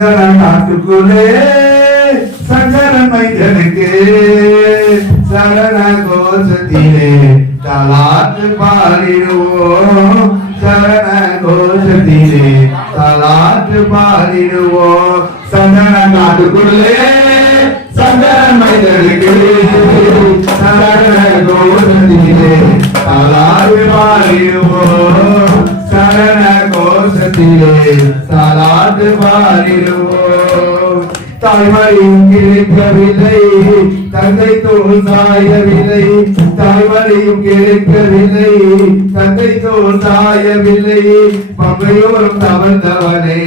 காட்டுக்குள்ளே சங்கரன் மைந்தனுக்கு சரண கோஷத்திலே தலாத்து பாடிடுவோம். சரண கோஷத்திலே தலாத்து பாடிடுவோம். சங்கர காட்டுக்குள்ளே சங்கரன் மைந்தனுக்கு சரண கோஷத்திலே தலாத்து பாடிடுவோம். சரண கோஷத்திலே தலாத்து பாடிடுவோம். தாய்மொழியும் கிடைக்கவில்லை, தந்தை தோல் சாயவில்லை. தாய்மொழியும் கிடைக்கவில்லை, தந்தை தோல் சாயவில்லை. பம்பையோரும் தவழ்ந்தவனே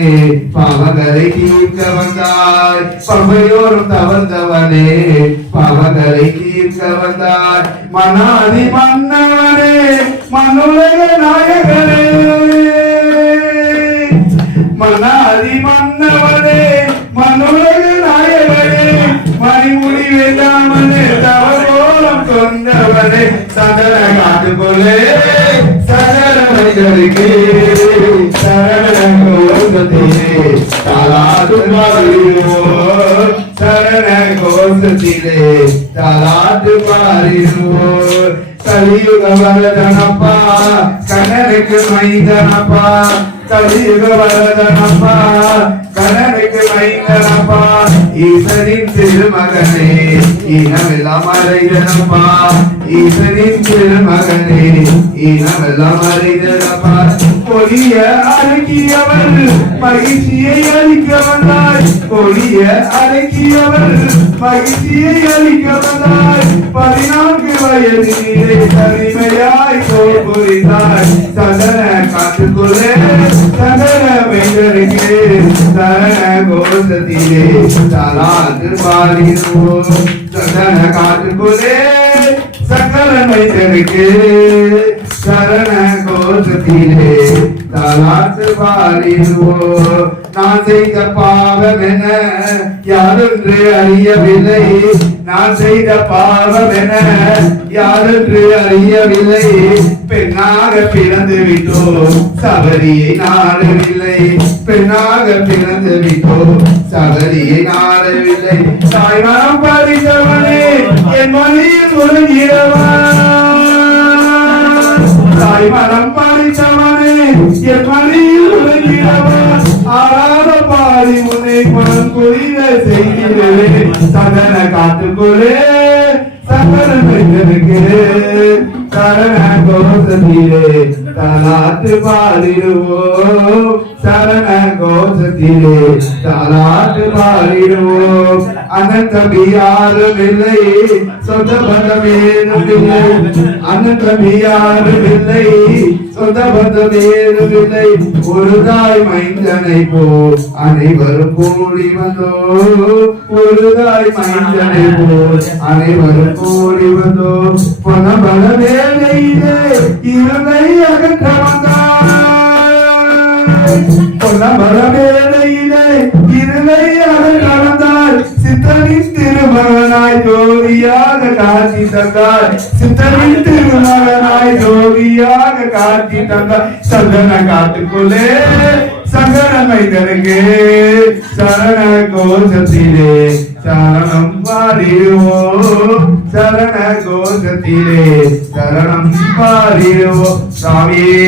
பாவங்களை தீர்க்க வந்தாய். பம்பையோரும் தவழ்ந்தவனே பாவங்களை தீர்க்க வந்தாய். மனாதி மன்னவனே மனுலக நாயகனே. மனாதி மன்னவனே மனுலக நாயகனே. மணிமுடி வேண்டாமனே தவறோலம் கொண்டவனே. சந்தன காட்டுக்குள்ளே சகல வைகளுக்கு சரண கோஷத்திலே தலாத்து பாடிடுவோம். சரண கோஷத்திலே தலாத்து பாடிடுவோம். கலியுக வரதனப்பா கண்ணனுக்கு மைந்தனப்பா. கலியுக வரதனப்பா கண்ணனுக்கு மைந்தனப்பா. ஈசனின் திருமகனே இனமெல்லாம் அறைதனப்பா. ஈசனின் திருமகனே இனமெல்லாம் அறைதனப்பா. கொடிய அடக்கியவர் மகிழ்ச்சியை அளிக்க வந்தாய். கொடிய அடக்கியவர் மகிழ்ச்சியை அளிக்க வந்தாய். 14 வயதிலே தனிமையாய் போர் புரிந்தாய். சந்தன காட்டுக்குள்ளே சகல வைகளுக்கு சரண கோஷத்திலே தலாத்து பாடிடுவோம். சந்தன காட்டுக்குள்ளே சகல வைகளுக்கு சரண கோஷத்திலே தலாத்து பாடிடுவோம். நான் செய்த பாவம் என யாரென்று அறியவில்லை. நான் செய்த பாவம் என யாரென்று அறியவில்லை. பெண்ணாக பிறந்து விட்டோம் சபரியை நாடவில்லை. பெண்ணாக பிறந்து விட்டோம் சபரியை நாடவில்லை. தாய்மரம் படித்தவனே என் மொழியில் ஒழுகிறவன். தாய்மரம் படித்தவனே என் மொழியில் ஒழுகிறவன். ஆராத பாடி உன்னை மனம் குறித செய்கிறே. சகல காட்டுக்குள்ளே சகல வைகளுக்கு சரண கோஷத்திலே தலாத்து பாடிடுவோம். சரண கோஷத்திலே தலாத்து பாடிடுவோம். அனந்தபி யாரும் இல்லை, சொந்த பந்தம் ஏதும் இல்லை. அனந்தபி யாரும் இல்லை, சொந்த பந்தம் ஏதும் இல்லை. ஒரு தாய் மைந்தனை போல் அனைவரும் கூடி வந்தோ. ஒரு தாய் மைந்தனை போல் அனைவரும் கூடி வந்தோ. பணபல வேலையிலே இருளை அகற்ற வந்தாய். பணபல வேலையிலே இருளை அகற்ற வந்தாய். சித்தனின் திருமகனாய் ஜோதியாக காட்சி தந்தாய். சித்தனின் திருமகனாய் ஜோதியாக காட்சி தந்தாய். சந்தன காட்டுக்குள்ளே சங்கர மைந்தனுக்கு சரண கோஷத்திலே சரணம் பாடிடுவோம். சரண கோஷத்திலே சரணம் பாடிடுவோம். சாமியே